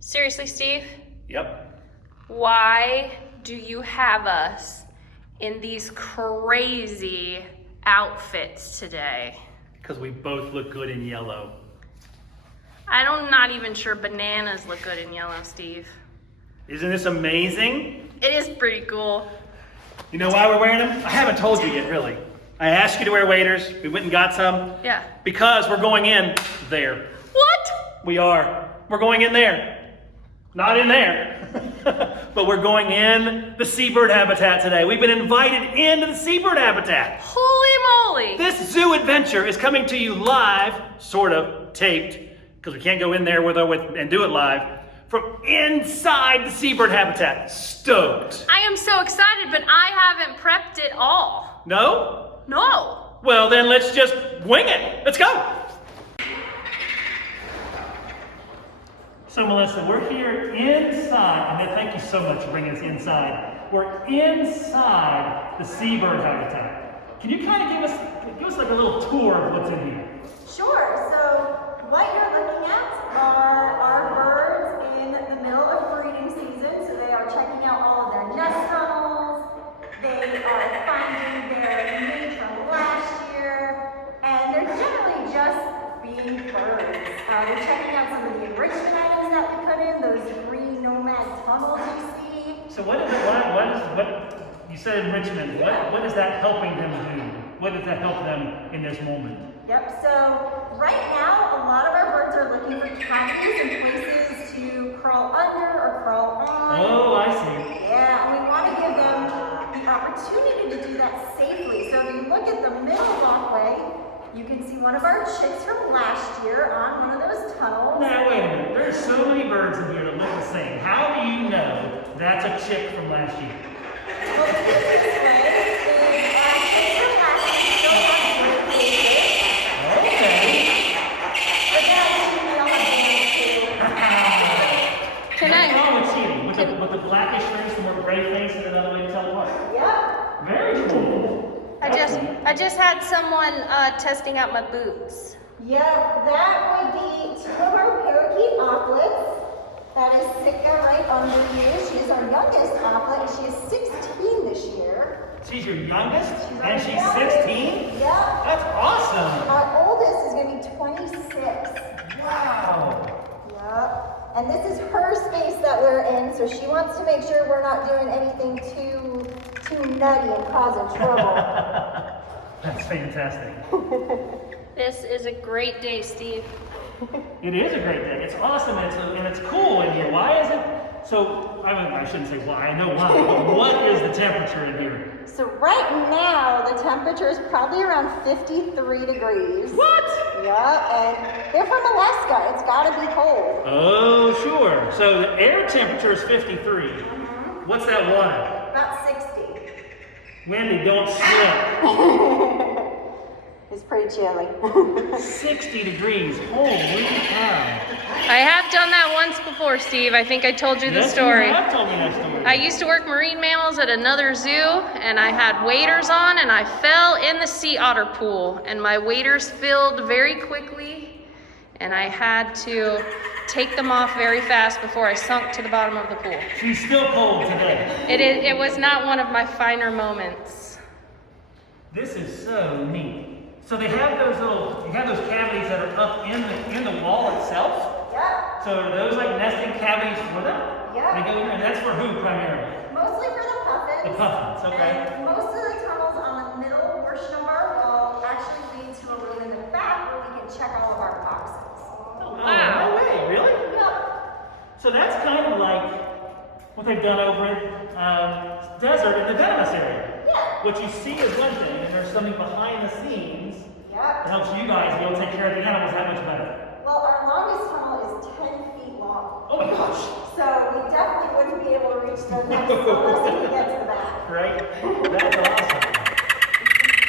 Seriously, Steve? Yep. Why do you have us in these crazy outfits today? Because we both look good in yellow. I'm not even sure bananas look good in yellow, Steve. Isn't this amazing? It is pretty cool. You know why we're wearing them? I haven't told you yet, really. I asked you to wear waders. We went and got some. Yeah. Because we're going in there. What? We are. We're going in there. Not in there. But we're going in the seabird habitat today. We've been invited into the seabird habitat. Holy moly. This zoo adventure is coming to you live, sort of, taped, because we can't go in there and do it live, from inside the seabird habitat. Stoked. I am so excited, but I haven't prepped it all. No? No. Well, then let's just wing it. Let's go. So, Melissa, we're here inside, and thank you so much for bringing us inside. We're inside the seabird habitat. Can you kind of give us like a little tour of what's in here? Sure. So what you're looking at are our birds in the middle of breeding season. So they are checking out all of their nest tunnels. They are finding their mate from last year, and they're generally just being birds. They're checking out some of the enrichment items that we put in, those green nomad tunnels you see. So what you said enrichment, what is that helping them do? What does that help them in this moment? Yep, so right now a lot of our birds are looking for cavities and places to crawl under or crawl on. Oh, I see. Yeah, and we want to give them the opportunity to do that safely. So if you look at the middle walkway, you can see one of our chicks from last year on one of those tunnels. Now wait a minute, there's so many birds in here that look the same. How do you know that's a chick from last year? Well, the easiest way is our chicks from last year still have good faces. Okay. But then I think we all Can What's I? wrong with cheating? With the blackish face and the gray face and another way to tell apart? Yep. Very cool. I just had someone testing out my boots. Yeah, that would be two of our parakeet auklets. That is Sika right under you. She is our youngest auklet. She is 16 this year. She's your youngest? She's And our she's youngest. 16? Yeah. That's awesome. Our oldest is going to be 26. Wow. Yep. And this is her space that we're in, so she wants to make sure we're not doing anything too nutty and causing trouble. That's fantastic. This is a great day, Steve. It is a great day. It's awesome and it's cool in here. Why is it? So, I shouldn't say why. I know why. But what is the temperature in here? So right now, the temperature is probably around 53 degrees. What? Yeah, and they're from Alaska. It's got to be cold. Oh, sure. So the air temperature is 53. What's that water? About 60. Wendy, don't slip. It's pretty chilly. 60 degrees. Holy cow. I have done that once before, Steve. I think I told you the Yes, story. You have told me that story. I used to work marine mammals at another zoo, and I had waders on, and I fell in the sea otter pool, and my waders filled very quickly, and I had to take them off very fast before I sunk to the bottom of the pool. She's still cold today. It was not one of my finer moments. This is so neat. So they have those cavities that are up in the wall itself. Yep. So are those like nesting cavities for them? Yeah. They go in there, and that's for who primarily? Mostly for the puffins. The puffins, okay. And most of the tunnels on the middle portion of our wall actually lead to a room in the back where we can check all of our boxes. Oh, Wow. no way, really? Yep. So that's kind of like what they've done over in desert in the venomous area. Yeah. What you see is one thing, and there's something behind the scenes Yep. that helps you guys be able to take care of the animals that much better. Well, our longest tunnel is 10 feet long. Oh my gosh. So we definitely wouldn't be able to reach the next unless we get to the back. Right? That's awesome.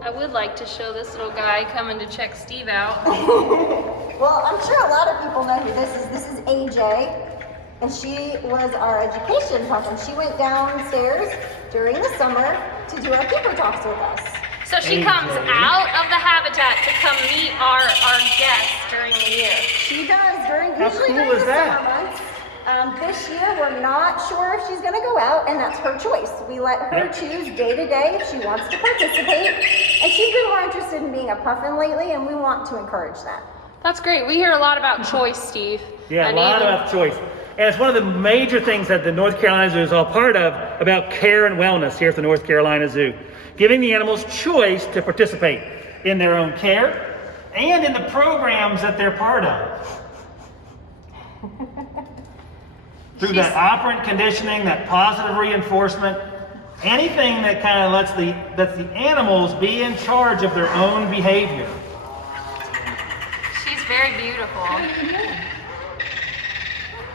I would like to show this little guy coming to check Steve out. Well, I'm sure a lot of people know who this is. This is AJ. And she was our education puffin. She went downstairs during the summer to do our keeper talks with us. So she comes out of the habitat to come meet our guests during the year. She does during How usually cool during is the that? summer months. This year we're not sure if she's going to go out, and that's her choice. We let her Yep. choose day to day if she wants to participate. And she's been more interested in being a puffin lately, and we want to encourage that. That's great. We hear a lot about choice, Steve. Yeah, a And lot even- about choice. And it's one of the major things that the North Carolina Zoo is all part of about care and wellness here at the North Carolina Zoo. Giving the animals choice to participate in their own care and in the programs that they're part of. Through that operant conditioning, that positive reinforcement, anything that kind of lets the animals be in charge of their own behavior. She's very beautiful.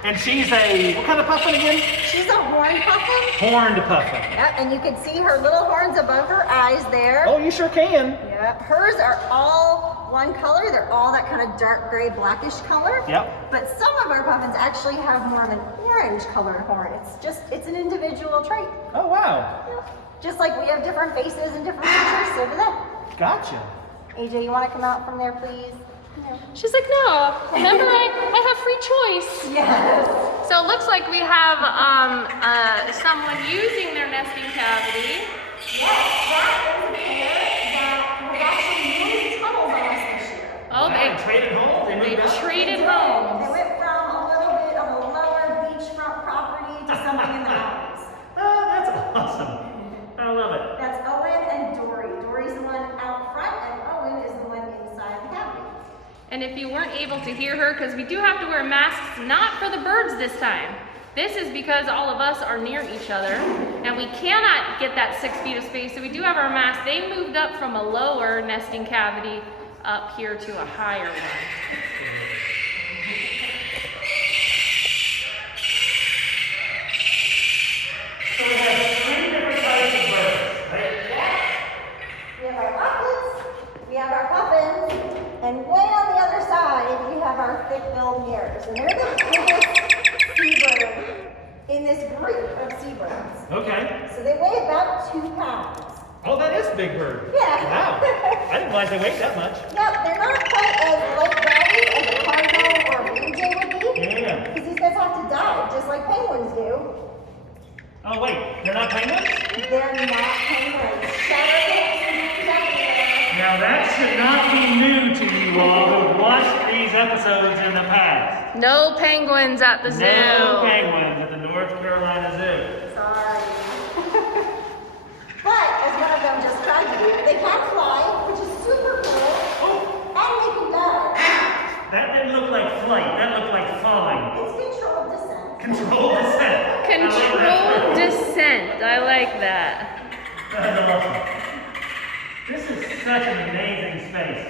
And she's a, what kind of puffin again? She's a horned puffin. Horned puffin. Yep, and you can see her little horns above her eyes there. Oh, you sure can. Yep, hers are all one color. They're all that kind of dark gray, blackish color. Yep. But some of our puffins actually have more of an orange colored horn. It's an individual trait. Oh, wow. Yep. Just like we have different faces and different features, so do them. Gotcha. AJ, you want to come out from there, please? No. She's like, no, remember I have free choice. Yes. So it looks like we have someone using their nesting cavity. Yes, that is a pair that was actually moved tunnels on us this year. Oh, Wow, traded home? They they moved up? traded They homes. went from a little bit of a lower beachfront property to something in the mountains. Oh, that's awesome. I love it. That's Owen and Dory. Dory's the one out front, and Owen is the one inside the cavity. And if you weren't able to hear her, because we do have to wear masks, not for the birds this time. This is because all of us are near each other, and we cannot get that 6 feet of space, so we do have our masks. They moved up from a lower nesting cavity up here to a higher one. So we have 3 different types of birds, right? We have our rockets, we have our puffins, and way on the other side, we have our thick-billed hares. And they're the biggest seabird in this group of seabirds. Okay. So they weigh about 2 pounds. Oh, that is a big bird. Yeah. Wow. I didn't realize they weighed that much. Yep, they're not quite as light-bodied as a cardinal or a blue jay would be. Yeah. Because these guys have to dive, just like penguins do. Oh, wait. They're not penguins? They're not penguins. Now, that should not be new to you all who've watched these episodes in the past. No penguins at the zoo. No penguins at the North Carolina Zoo. Sorry. But, as one of them just tried to do, they can fly, which is super cool, Oh, and they can dive. that didn't look like flight. That looked like falling. It's controlled descent. Controlled descent. Controlled descent. I like that. That's awesome. This is such an amazing space.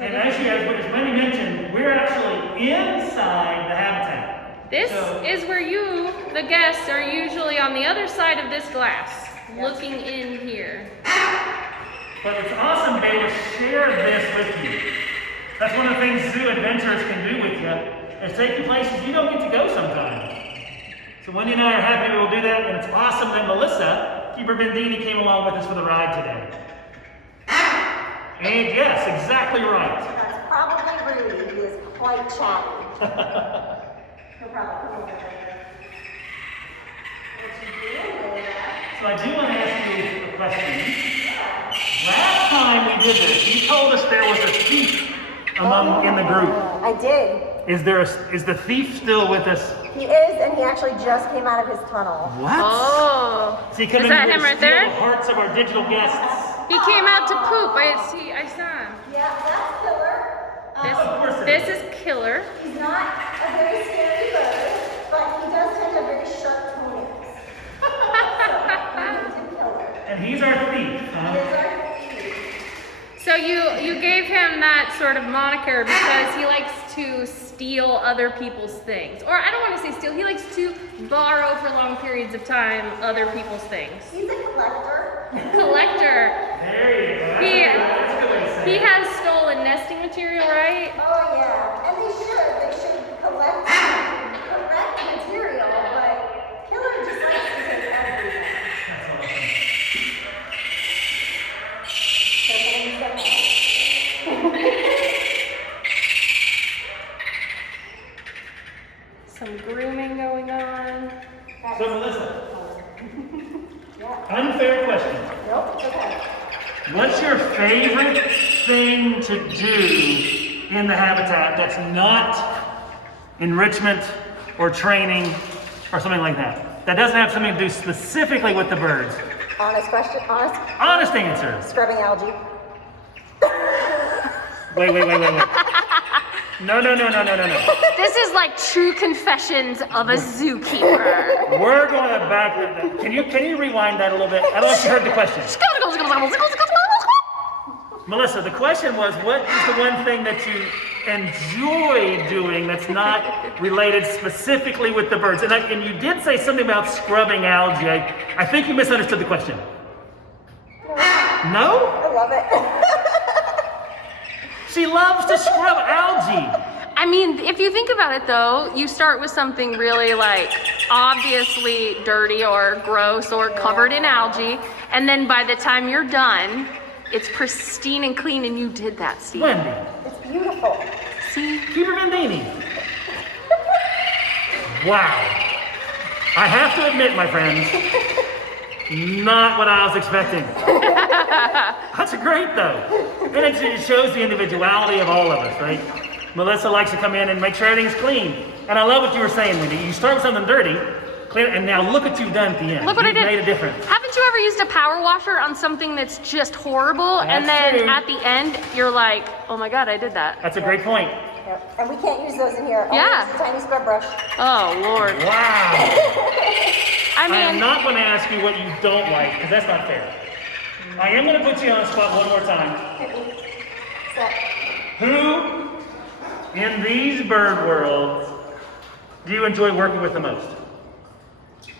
And as Wendy mentioned, we're actually inside the habitat. This So- is where you, the guests, are usually on the other side of this glass, looking in here. But it's awesome to be able to share this with you. That's one of the things Zoo EDventures can do with you, is take you places you don't get to go sometimes. So Wendy and I are happy we will do that, and it's awesome that Melissa, Keeper Bendini, came along with us for the ride today. And yes, exactly right. That's probably Rudy. He is quite chatty. He'll probably come over later. What you doing there? So I do want to ask you a question. Last time we did this, you told us there was a thief in the group. I did. Is the thief still with us? He is, and he actually just came out of his tunnel. What? Oh, Is he coming is that here him to right steal there? the hearts of our digital guests? He came out to poop. I saw him. Yeah, that's Killer. Of course it This is Killer. He's not a very scary bird, but he does tend to have very sharp toenails. So, he's a killer. And he's our thief, He huh? is our thief. So you gave him that sort of moniker because he likes to steal other people's things. Or I don't want to say steal, he likes to borrow for long periods of time other people's things. He's a collector. Collector. There you go. That's a good way to say He it. has stolen nesting material, right? Oh yeah, and they should collect correct material, but Killer just likes to take everything. That's awesome. What's your favorite thing to do in the habitat that's not enrichment or training or something like that? That doesn't have something to do specifically with the birds. Honest question, honest? Honest answer. Scrubbing algae. Wait. No. This is like true confessions of a zookeeper. We're going to back. Can you rewind that a little bit? I don't know if you heard the question. Melissa, the question was, what is the one thing that you enjoy doing that's not related specifically with the birds? And you did say something about scrubbing algae. I think you misunderstood the question. No? I love it. She loves to scrub algae. I mean, if you think about it though, you start with something really like obviously dirty or gross or covered in algae, and then by the time you're done, it's pristine and clean, and you did that, Steve. Wendy. It's beautiful. See? Keeper Bandini. Wow. I have to admit, my friends, not what I was expecting. That's great, though. And it shows the individuality of all of us, right? Melissa likes to come in and make sure everything's clean. And I love what you were saying, Wendy. You start with something dirty, clean it, and now look what you've done at the end. Look what I You've did. made a difference. Haven't you ever used a power washer on something that's just horrible, and That's then true. at the end, you're like, oh my God, I did that. That's a great point. Yep. And we can't use those in here. Yeah. Only use a tiny scrub brush. Oh, Lord. Wow. I I am mean, not going to ask you what you don't like, because that's not fair. I am going to put you on the spot one more time. Set. Who in these bird worlds do you enjoy working with the most?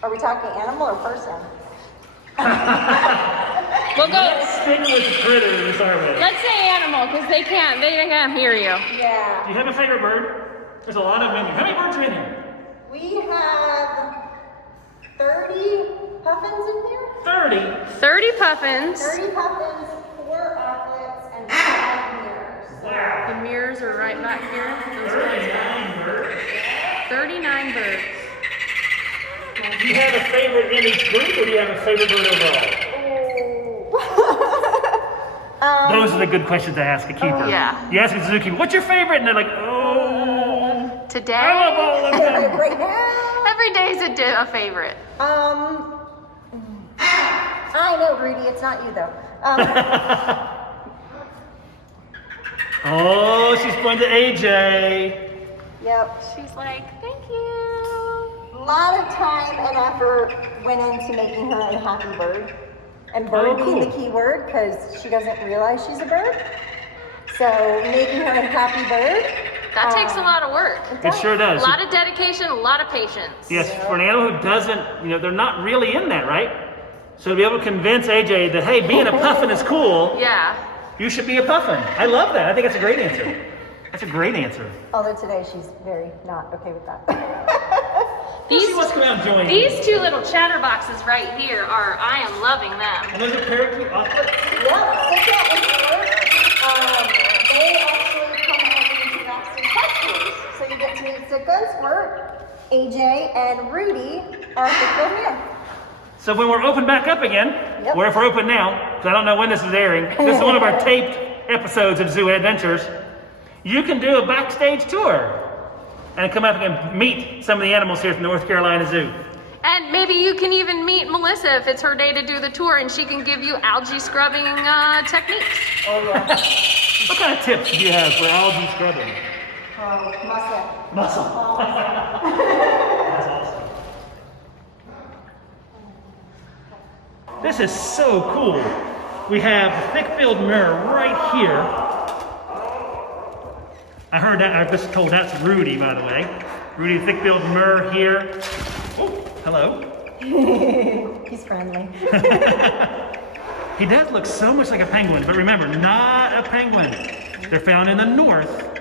Are we talking animal or person? we'll go, Let's stick with critters, aren't we? let's say animal, because they can't hear you. Yeah. Do you have a favorite bird? There's a lot of them in here. How many birds are in here? We have 30 puffins in here. 30. 30 puffins. 30 puffins, 4 auklets, and 5 mirrors. Wow. The mirrors are right back here. Those ones. 39 birds. 39 birds. Do you have a favorite in each group, or do you have a favorite bird overall? Those are the good questions to ask a keeper. Yeah. You ask a zookeeper, what's your favorite? And they're like, oh, Today, I love all of them. Right now. every day's a favorite. I know, Rudy, it's not you though. Oh, she's pointing to AJ. Yep. She's like, thank you. A lot of time and effort went into making her a happy bird. And bird being the key word, because she doesn't realize she's a bird. So making her a happy bird. That takes a lot of work. It sure A does. lot of dedication, a lot of patience. Yes, for an animal who doesn't, they're not really in that, right? So to be able to convince AJ that, hey, being a puffin is cool, Yeah. you should be a puffin. I love that. I think that's a great answer. That's a great answer. Although today she's very not okay with that. She wants to come out and join These you. two little chatterboxes right here I am loving them. And those are parakeet auklets? Yep, sit down and work. They actually come out into vaccine testers. So you get to meet Sika and Squirt, AJ, and Rudy are Thickbill here. So when we're open back up again, Yep. or if we're open now, because I don't know when this is airing, this is one of our taped episodes of Zoo EDventures, you can do a backstage tour and come up and meet some of the animals here at the North Carolina Zoo. And maybe you can even meet Melissa if it's her day to do the tour, and she can give you algae scrubbing techniques. Oh yeah. What kind of tips do you have for algae scrubbing? Oh, muscle. Muscle. That's awesome. This is so cool. We have a thick-billed mirror right here. I heard that, I was told that's Rudy, by the way. Rudy, thick-billed murre here. Oh, hello. He's friendly. He does look so much like a penguin, but remember, not a penguin. They're found in the north,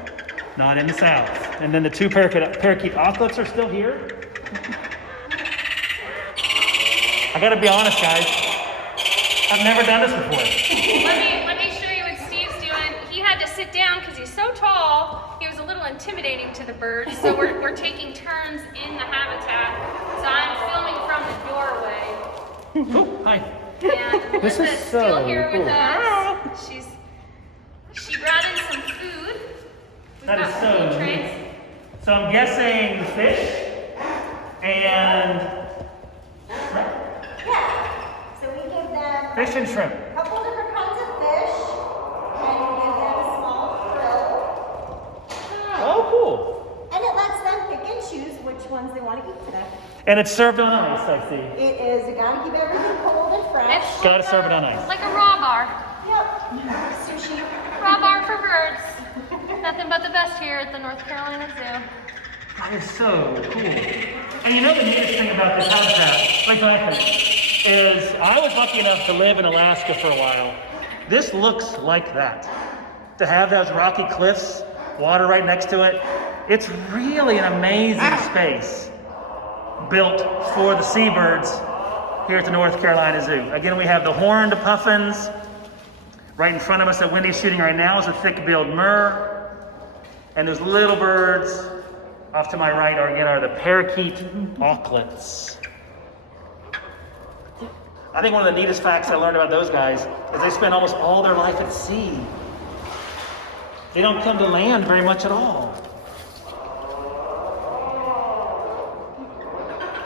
not in the south. And then the two parakeet auklets are still here. I gotta be honest, guys. I've never done this before. Let me show you what Steve's doing. He had to sit down because he's so tall. He was a little intimidating to the birds. So we're taking turns in the habitat. So I'm filming from the doorway. Oh, hi. And This is Melissa's so still here with cool. us. She brought in some food. We've That got is food so trays. neat. So I'm guessing fish and shrimp? Yeah. So we give them Fish and shrimp. a couple different kinds of fish, and we give them a small krill. Oh, cool. And it lets them pick and choose which ones they want to eat today. And it's served on ice, I see. It is. You gotta keep everything cold and fresh. It's Gotta serve it on ice. like a raw bar. Yep. Sushi. Raw bar for birds. Nothing but the best here at the North Carolina Zoo. That is so cool. And you know the neatest thing about this habitat, like I think, is I was lucky enough to live in Alaska for a while. This looks like that. To have those rocky cliffs, water right next to it, it's really an amazing space built for the seabirds here at the North Carolina Zoo. Again, we have the horned puffins. Right in front of us that Wendy's shooting right now is a thick-billed murre. And those little birds off to my right are the parakeet auklets. I think one of the neatest facts I learned about those guys is they spend almost all their life at sea. They don't come to land very much at all.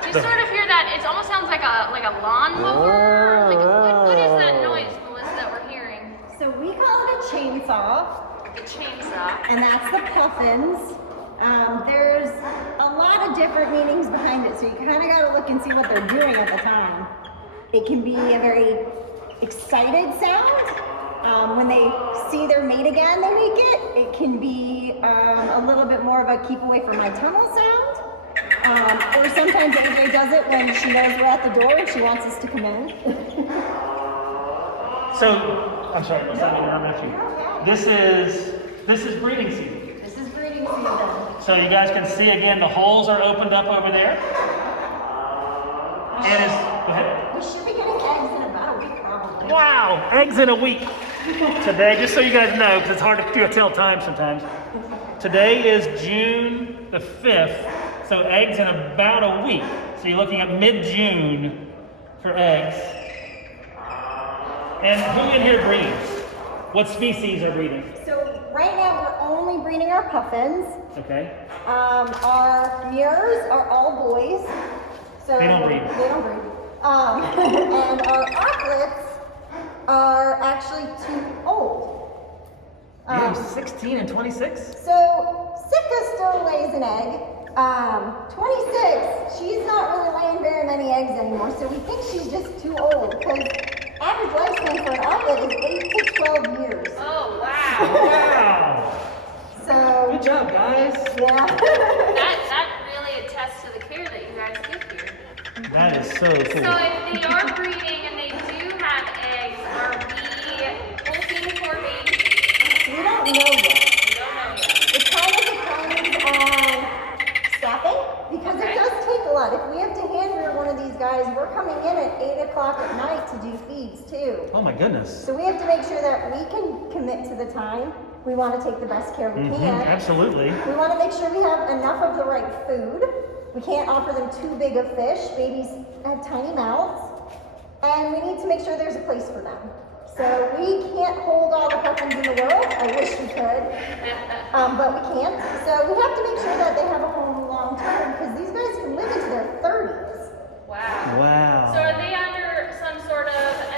Do you sort of hear that? It almost sounds like a lawnmower. Like what is that noise, Melissa, that we're hearing? So we call it a chainsaw, The chainsaw. and that's the puffins. There's a lot of different meanings behind it, so you kind of got to look and see what they're doing at the time. It can be a very excited sound. When they see their mate again, they make it. It can be a little bit more of a keep away from my tunnel sound. Or sometimes AJ does it when she knows we're at the door and she wants us to come in. So, I'm sorry, Melissa, I interrupt you. This is breeding season. This is breeding season. So you guys can see again, the holes are opened up over there. And is, go ahead. We should be getting eggs in about a week, probably. Wow, eggs in a week. Today, just so you guys know, because it's hard to tell time sometimes. Today is June the 5th, so eggs in about a week. So you're looking at mid-June for eggs. And who in here breeds? What species are breeding? So right now we're only breeding our puffins. Okay. Our mirrors are all boys. So They don't breed. They don't breed. And our auklets are actually too old. You have 16 and 26? So Sika still lays an egg. 26, she's not really laying very many eggs anymore, so we think she's just too old because average lifespan for an auklet is 8 to 12 years. Oh wow. Wow. So Good job, guys. yeah. That really attests to the care that you guys give here. That is so cool. So if they are breeding and they do have eggs, are we hoping for babies? We don't know yet. We don't know yet. It kind of depends on staffing because Okay. it does take a lot. If we have to hand rear one of these guys, we're coming in at 8 o'clock at night to do feeds too. Oh my goodness. So we have to make sure that we can commit to the time. We want to take the best care we can. Absolutely. We want to make sure we have enough of the right food. We can't offer them too big of fish. Babies have tiny mouths. And we need to make sure there's a place for them. So we can't hold all the puffins in the world. I wish we could, but we can't. So we have to make sure that they have a home long term because these guys can live into their 30s. Wow. Wow. So are they under some sort of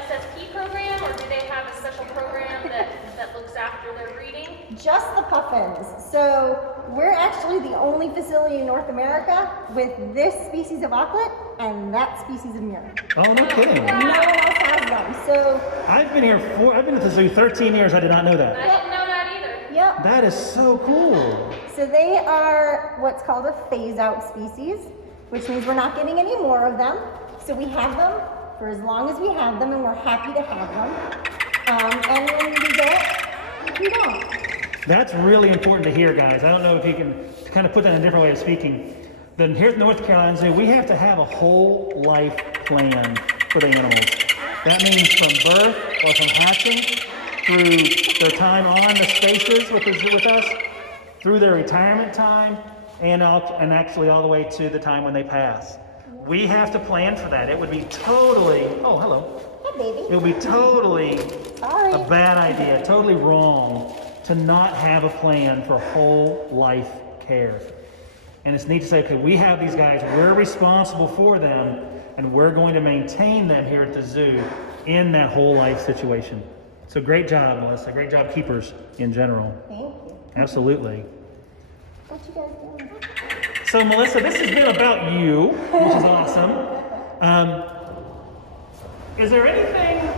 SSP program, or do they have a special program that looks after their breeding? Just the puffins. So we're actually the only facility in North America with this species of auklet and that species of mirror. Oh, no kidding. No one else has them. So I've been at the zoo 13 years. I did not know I that. didn't know that either. yep. That is so cool. So they are what's called a phase-out species, which means we're not getting any more of them. So we have them for as long as we have them, and we're happy to have them. And when we don't, we don't. That's really important to hear, guys. I don't know if you can kind of put that in a different way of speaking. Then here at the North Carolina Zoo, we have to have a whole life plan for the animals. That means from birth or from hatching through their time on the spaces with us, through their retirement time, and actually all the way to the time when they pass. We have to plan for that. It would be totally, oh, hello. Hey, baby. It would be totally Sorry. A bad idea, totally wrong to not have a plan for whole life care. And it's neat to say, okay, we have these guys, we're responsible for them, and we're going to maintain them here at the zoo in that whole life situation. So great job, Melissa. Great job, keepers in general. Thank you. Absolutely. What you guys doing? So Melissa, this has been about you, which is awesome. Is there anything?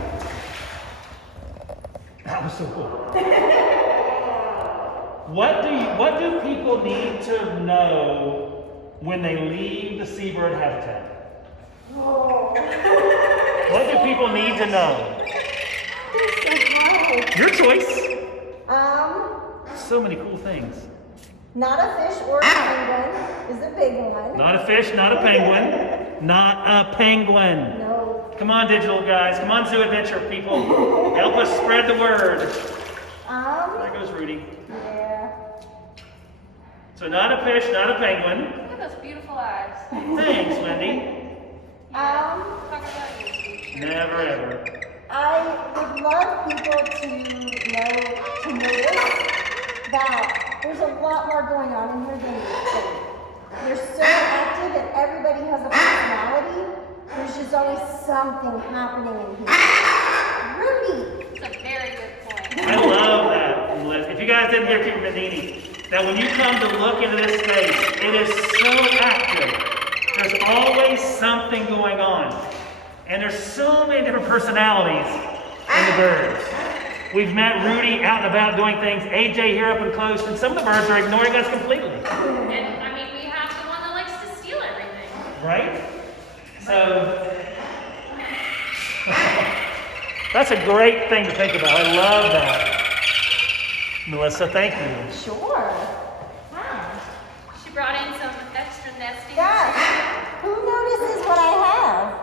That was so cool. What do people need to know when they leave the seabird habitat? Oh. What do people need to know? Your choice. So many cool things. Not a fish or a penguin is a big one. Not a fish, not a penguin. Not a penguin. No. Come on, digital guys. Come on, Zoo Adventure people. Help us spread the word. There goes Rudy. Yeah. So not a fish, not a penguin. Look at those beautiful eyes. Thanks, Wendy. Talk about you. Never ever. I would love people to notice that there's a lot more going on in here than you think. They're so active and everybody has a personality. There's just always something happening in here. Rudy! It's a very good point. I love that, Melissa. If you guys didn't hear Keeper Bendini, that when you come to look into this space, it is so active. There's always something going on. And there's so many different personalities in the birds. We've met Rudy out and about doing things, AJ here up and close, and some of the birds are ignoring us completely. And I mean, we have the one that likes to steal everything. Right? So, that's a great thing to think about. I love that. Melissa, thank you. Sure. Wow. She brought in some extra nesting. Gosh, who notices what I have?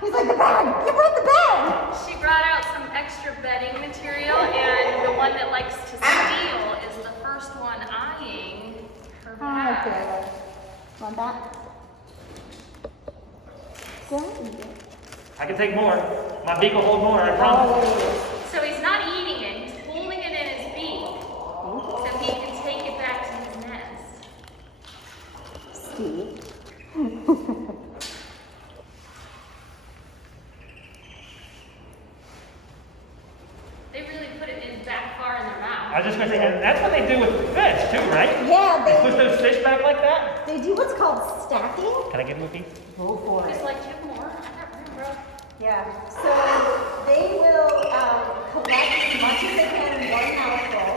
He's like, the bag! You brought the bag! She brought out some extra bedding material, and the one that likes to steal is the first one eyeing her bag. Okay. Want that? Good. I can take more. My beak will hold more, I promise. Oh, So he's not eating it, he's holding it in his beak so he can take it back to his nest. Steve. They really put it in back far in their mouth. I was just going to say, and that's what they do with fish too, right? Yeah, They push those fish back like that. they do what's called stacking. Can I give him a piece? Go for He's it. like, two more. I got room, bro. Yeah. So they will collect as much as they can in one mouthful.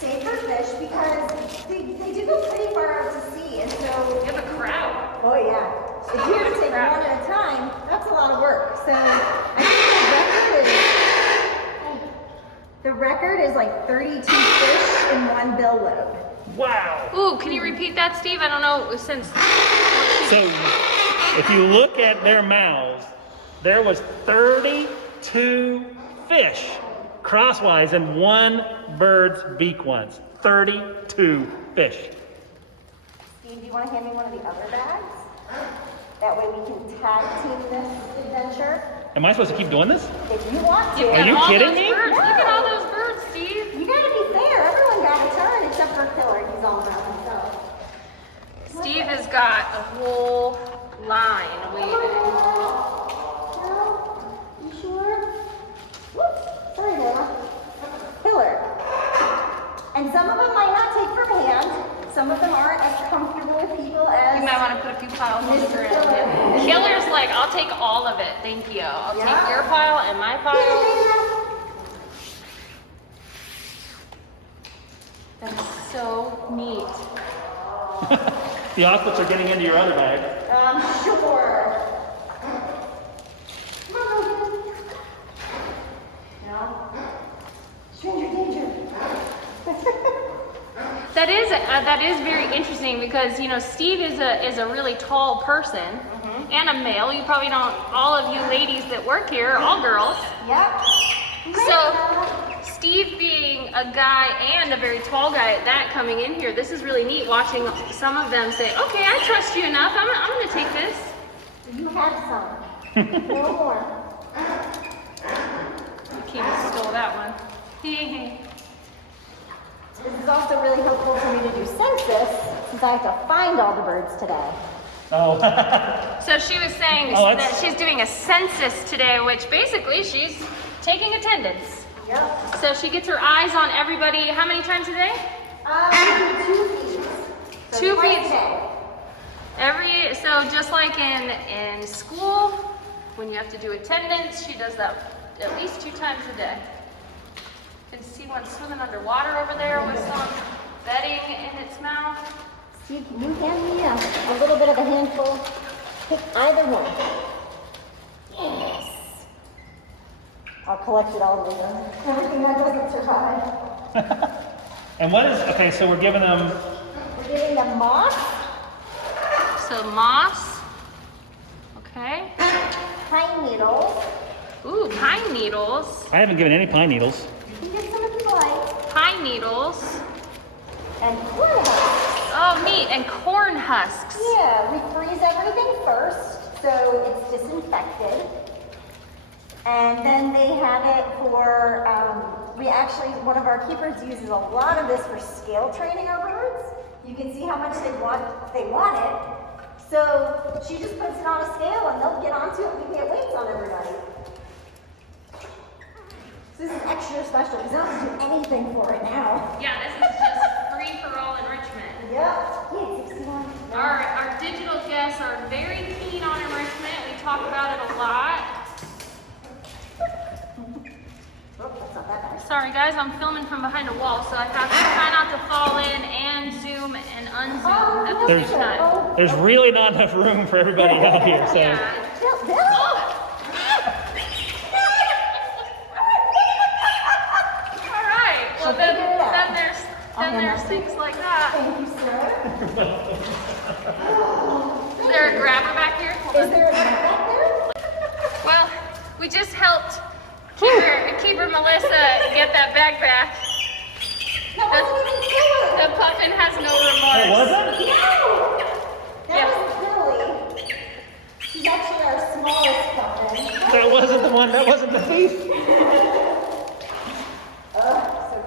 Save for fish because they do go pretty far out to sea, and so. You have a crowd. Oh yeah. If you have to take one at a time, that's a lot of work. So I think the record is like 32 fish in one bill load. Wow. Ooh, can you repeat that, Steve? I don't know, since... So, if you look at their mouths, there was 32 fish crosswise in one bird's beak once. 32 fish. Steve, do you want to hand me one of the other bags? That way we can tag team this adventure. Am I supposed to keep doing this? If you want to. Are you all kidding those me? Birds. Yeah. Look at all those birds, Steve. You gotta be fair. Everyone got a turn except for Killer. He's all about himself. Steve has got a whole line Come waiting. on, Noah. You sure? Whoop. Sorry, Noah. Killer. And some of them might not take from hand. Some of them aren't as comfortable with people as. You might want to put a few piles on the Mr. ground. Killer. Killer's like, I'll take all of it, thank you. I'll Yeah. take your pile and my pile. That's so neat. The octopus are getting into your other bag. Sure. Come on, Logan. No. Stranger danger. That is very interesting because Steve is a really tall person and a male. You probably don't. All of you ladies that work here are all girls. Yep. So Steve being a guy and a very tall guy at that coming in here, this is really neat watching some of them say, okay, I trust you enough. I'm gonna take this. You had some. No more. pull that one. This is also really helpful for me to do census since I have to find all the birds today. Oh. So she was saying Oh, that that's- she's doing a census today, which basically she's taking attendance. Yep. So she gets her eyes on everybody, how many times a day? 2 feeds. So 2 twice a feeds. day. So just like in school, when you have to do attendance, she does that at least 2 times a day. You can see one swimming underwater over there with some bedding in its mouth. Steve, can you hand me a little bit of a handful? Pick either one. Yes. I'll collect it all later. Everything that doesn't survive. And what is, okay, so we're giving them, We're giving them moss, So moss, okay. pine needles. Ooh, pine needles. I haven't given any pine needles. You can get some if you like. Pine needles. And corn husks. Oh, neat. And corn husks. Yeah, we freeze everything first, so it's disinfected. And then they have it for, one of our keepers uses a lot of this for scale training our birds. You can see how much they want it. So she just puts it on a scale and they'll get onto it and we get weights on everybody. So this is extra special because I don't have to do anything for it now. Yeah, this is just free for all enrichment. Yep. Yeah, 61. Our digital guests are very keen on enrichment. We talk about it a lot. Oh, that's not that bad. Sorry guys, I'm filming from behind a wall, so I have to try not to fall in and zoom and unzoom at the There's- same time. there's really not enough room for everybody out here, so. Yeah. Bill! All right. Well, She'll figure it out. then there's things like that. Thank you, sir. Is there a grabber back here? Is there a net back there? Well, we just helped keeper Melissa get that bag back. That wasn't even killer. The puffin has no Oh, remorse. was it? No! That Yeah. was Billy. She's actually our smallest puppet. That wasn't the one, that wasn't the thief. So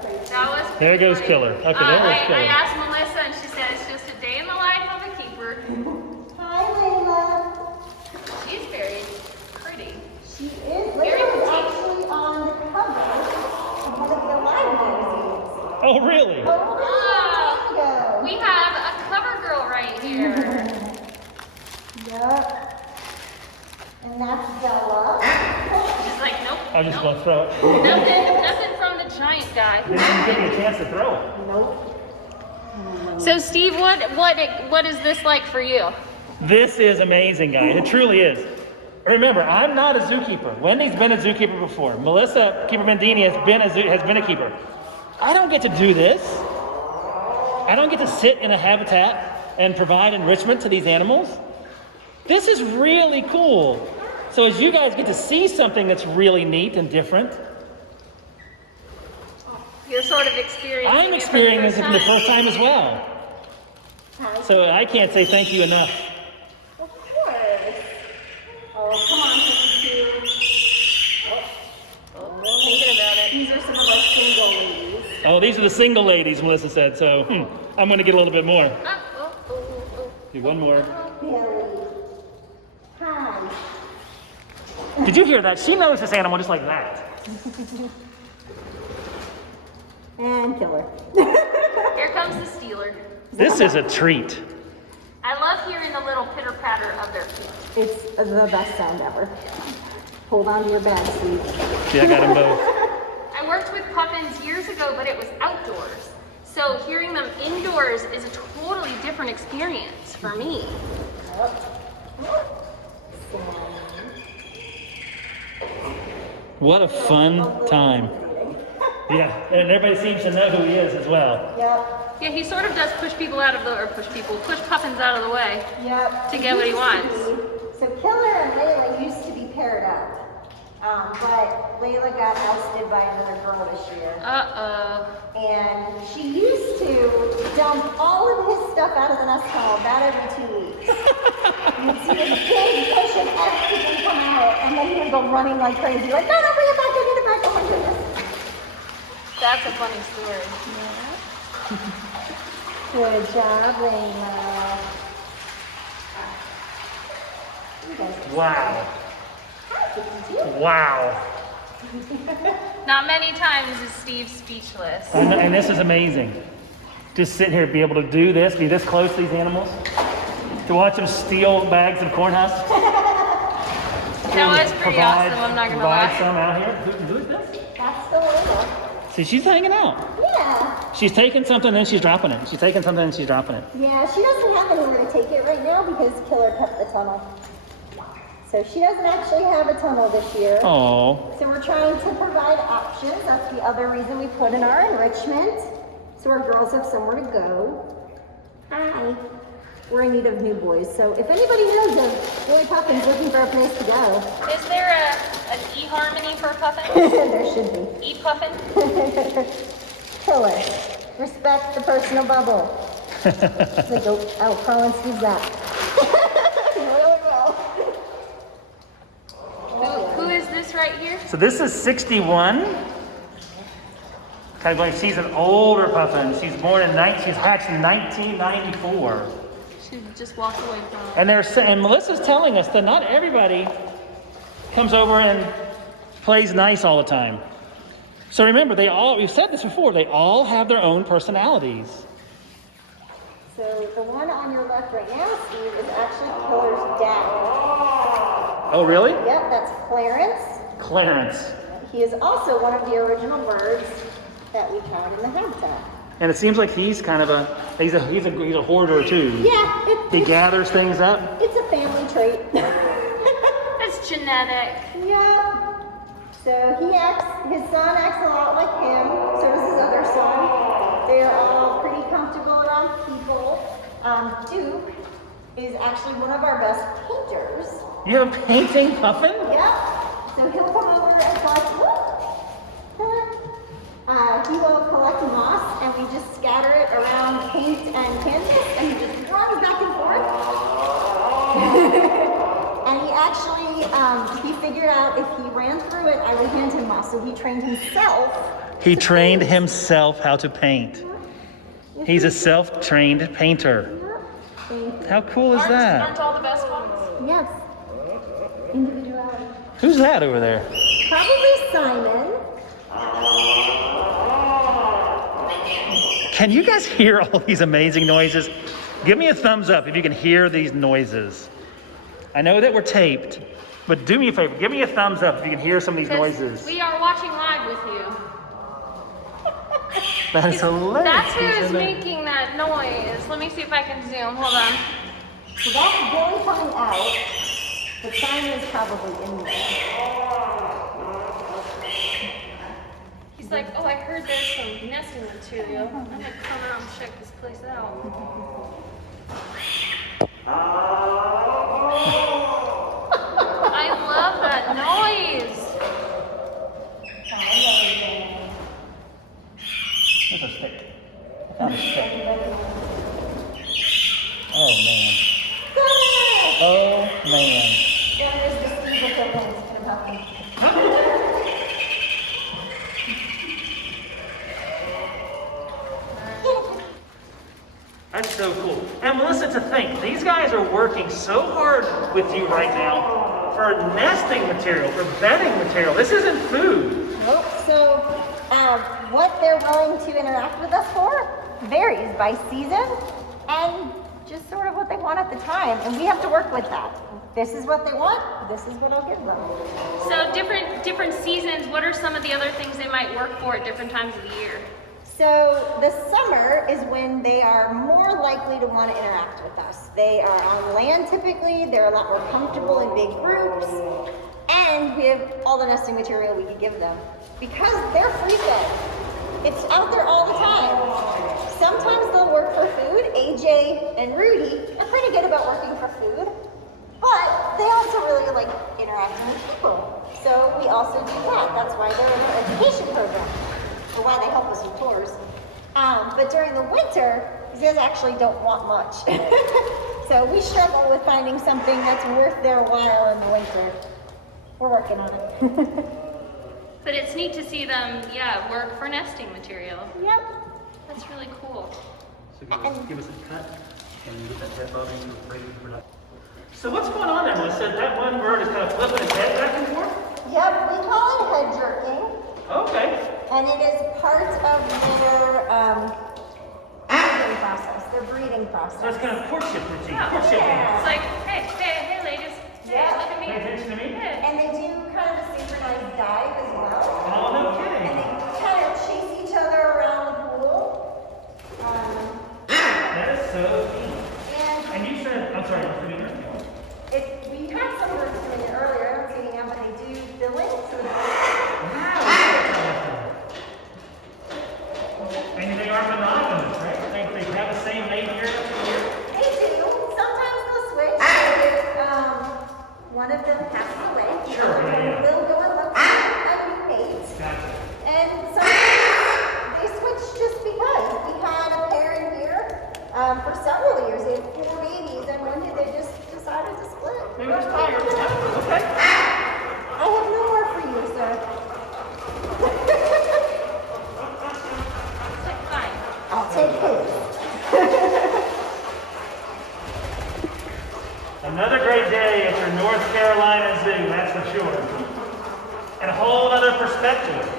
crazy. That was There goes funny. Killer. Okay, there goes I Killer. asked Melissa and she said it's just a day in the life of a keeper. Hi, Layla. She's very pretty. She is. Very Layla was petite. actually on the cover of one of the live magazines. Oh, really? Oh, a long time ago. We have a cover girl right here. Yep. And that's Bella. She's like, nope. I'm just nope. gonna throw it. Nothing from the giant guy. They didn't give me a chance to throw it. Nope. So Steve, what is this like for you? This is amazing, guys. It truly is. Remember, I'm not a zookeeper. Wendy's been a zookeeper before. Melissa, Keeper Mendini, has been a keeper. I don't get to do this. I don't get to sit in a habitat and provide enrichment to these animals. This is really cool. So as you guys get to see something that's really neat and different, You're sort of experiencing I'm it for experiencing it for the time. first time as well. So I can't say thank you enough. Of course. Oh, come on, Chicken Thinking about it. These are some of our single ladies. Oh, these are the single ladies, Melissa said. So I'm going to get a little bit more. Do one more. Billy. Hi. Did you hear that? She knows this animal just like that. And Killer. Here comes the stealer. This is a treat. I love hearing the little pitter patter of their feet. It's the best sound ever. Hold on to your bag, Steve. See, I got them both. I worked with puffins years ago, but it was outdoors. So hearing them indoors is a totally different experience for me. What a fun time. Yeah, and everybody seems to know who he is as well. Yep. Yeah, he sort of does push puffins out of the way. Yep. To get what he wants. So Killer and Layla used to be paired up. But Layla got ousted by another girl this year. Uh-oh. And she used to dump all of his stuff out of the nest hole about every 2 weeks. You'd see this big push of everything come out, and then he would go running like crazy, like, no, bring it back, I need it back, oh my goodness. That's a funny story. Yeah. Good job, Layla. Wow. Wow. Not many times is Steve speechless. And this is amazing. Just sitting here, be able to do this, be this close to these animals, to watch them steal bags of corn husks. That was pretty awesome, I'm not gonna provide lie. some out here. Who is this? That's the Layla. See, she's hanging out. Yeah. She's taking something, then she's dropping it. She's taking something, then she's dropping it. Yeah, she doesn't have anywhere to take it right now because Killer kept the tunnel. So she doesn't actually have a tunnel this year. Oh. So we're trying to provide options. That's the other reason we put in our enrichment. So our girls have somewhere to go. Hi. We're in need of new boys. So if anybody knows of Billy Puffins looking for a place to go, Is there an eHarmony for puffins? there should be. E-puffin? Killer. Respect the personal bubble. It's like, oh, Colin sees that. Really well. Who is this right here? So this is 61. Kind of like she's an older puffin. She's born in she's hatched in 1994. She just walked away from it. And Melissa's telling us that not everybody comes over and plays nice all the time. So remember, we've said this before, they all have their own personalities. So the one on your left right now, Steve, is actually Killer's dad. Oh, really? Yep, that's Clarence. Clarence. He is also one of the original birds that we found in the habitat. And it seems like he's kind of he's a hoarder too. Yeah, He gathers things up. it's a family trait. It's genetic. Yeah. So his son acts a lot like him, so does his other son. They're all pretty comfortable around people. Duke is actually one of our best painters. You have a painting puffin? Yep. So he'll come over and like, whoop. He will collect moss and we just scatter it around paint and canvas and he just runs back and forth. And he actually, he figured out if he ran through it, I would hand him moss. So he trained himself. He trained himself how to paint. He's a self-trained painter. How cool is that? Aren't all the best ones? Yes. Individuality. Who's that over there? Probably Simon. Can you guys hear all these amazing noises? Give me a thumbs up if you can hear these noises. I know that we're taped, but do me a favor. Give me a thumbs up if you can hear some of these noises. We are watching live with you. That is hilarious. That's who is making that noise. Let me see if I can zoom. Hold on. So that's Billy coming out. The Simon is probably in there. He's like, oh, I heard there's some nesting material. I'm gonna come out and check this place out. I love that noise. There's a stick. I found a stick. Oh, man. Oh, man. There's the Steve with the wings. That's so cool. And Melissa, to think, these guys are working so hard with you right now for nesting material, for bedding material. This isn't food. Nope. So what they're willing to interact with us for varies by season and just sort of what they want at the time. And we have to work with that. This is what they want. This is what I'll give them. So different seasons, what are some of the other things they might work for at different times of the year? So the summer is when they are more likely to want to interact with us. They are on land typically, they're a lot more comfortable in big groups, and we have all the nesting material we can give them. Because they're free fed. It's out there all the time. Sometimes they'll work for food. AJ and Rudy are pretty good about working for food, but they also really like interacting with people. So we also do that. That's why they're in our education program. Or why they help us with tours. But during the winter, these guys actually don't want much. So we struggle with finding something that's worth their while in the winter. We're working on it. But it it's neat to see them, yeah, work for nesting material. Yep. That's really cool. So give us a cut and get that head bobbing to a pretty production. So what's going on there, Melissa? That one bird is kind of flipping its head back and forth? Yep, we call it head jerking. Okay. And it is part of their breeding process, their breeding So process. it's kind of courtship routine. Yeah. Courtship. Yeah. It's like, hey, ladies. Hey, Yeah. look at me. Pay attention to me. Hey. And they do kind of a synchronized dive as well. Oh, no And kidding. they kind of chase each other around the pool. That is so neat. And And you said, I'm sorry, what's the name? we had some birds doing it earlier, I don't see any now, but they do billing. So And they are monogamous, right? They have the same mate year after year. they do. Sometimes they'll switch if one of them passes away. Sure, yeah. They'll go and look for a new mate. Gotcha. And sometimes they switch just because. We had a pair in here for several years. They had 4 babies, and one day they just decided to split. Maybe that's tired. Okay. I have no more for you, sir. Fine. I'll take his. Another great day at your North Carolina Zoo, that's for sure. And a whole other perspective.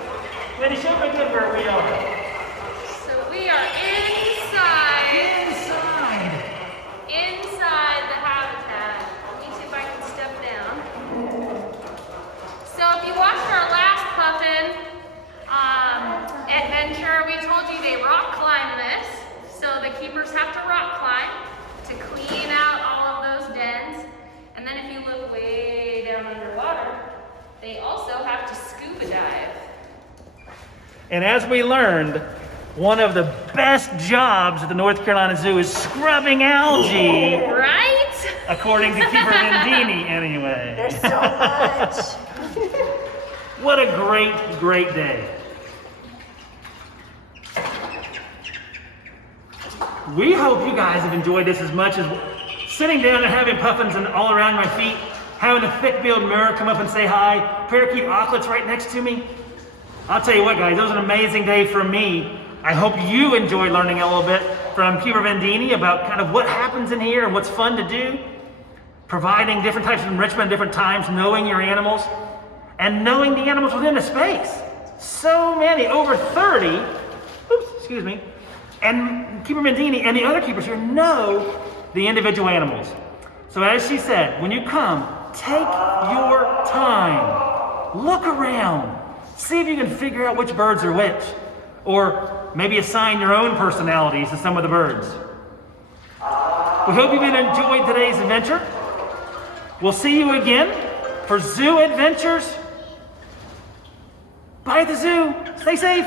Wendy, show me again where we are. So we are inside the habitat. Let me see if I can step down. So if you watched our last puffin adventure, we told you they rock climb this. So the keepers have to rock climb to clean out all of those dens. And then if you look way down underwater, they also have to scuba dive. And as we learned, one of the best jobs at the North Carolina Zoo is scrubbing algae, Right? according to Keeper Vendini anyway. There's so much. What a great, great day. We hope you guys have enjoyed this as much as sitting down and having puffins and all around my feet, having a thick-billed mirror come up and say hi, parakeet auklets right next to me. I'll tell you what, guys, it was an amazing day for me. I hope you enjoyed learning a little bit from Keeper Vendini about kind of what happens in here and what's fun to do, providing different types of enrichment at different times, knowing your animals, and knowing the animals within the space. So many, over 30, and Keeper Vendini and the other keepers here know the individual animals. So as she said, when you come, take your time. Look around. See if you can figure out which birds are which. Or maybe assign your own personalities to some of the birds. We hope you've enjoyed today's adventure. We'll see you again for Zoo Adventures. Bye at the zoo. Stay safe.